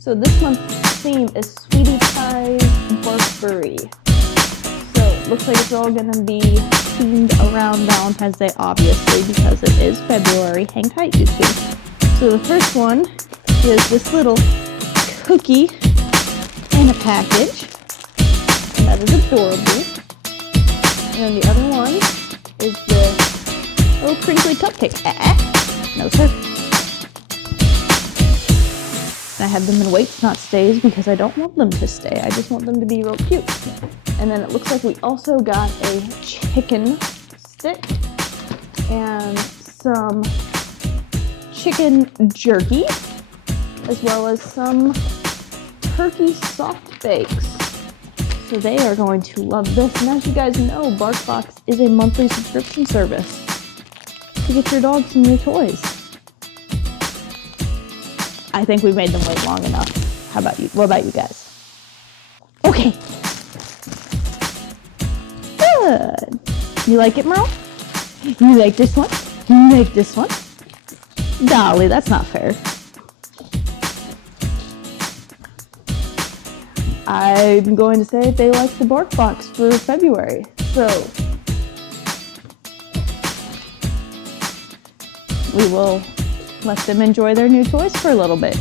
So this month's theme is Sweetie Pie's Barkbury. So it looks like it's all gonna be themed around Valentine's Day, obviously, because it is February. Hang tight, you two. So the first one is this little cookie in a package. And that is adorable. And then the other one is the little crinkly cupcake. No sir. I have them in weights, not stays, because I don't want them to stay. I just want them to be real cute. And then it looks like we also got a chicken stick and some chicken jerky, as well as some turkey soft bakes. So they are going to love this. And as you guys know, BarkBox is a monthly subscription service to get your dog some new toys. I think we made them wait long enough. How about you? What about you guys? Okay. Good. You like it, Merle? You like this one? You like this one? Dolly, that's not fair. I'm going to say they like the BarkBox for February. So we will let them enjoy their new toys for a little bit.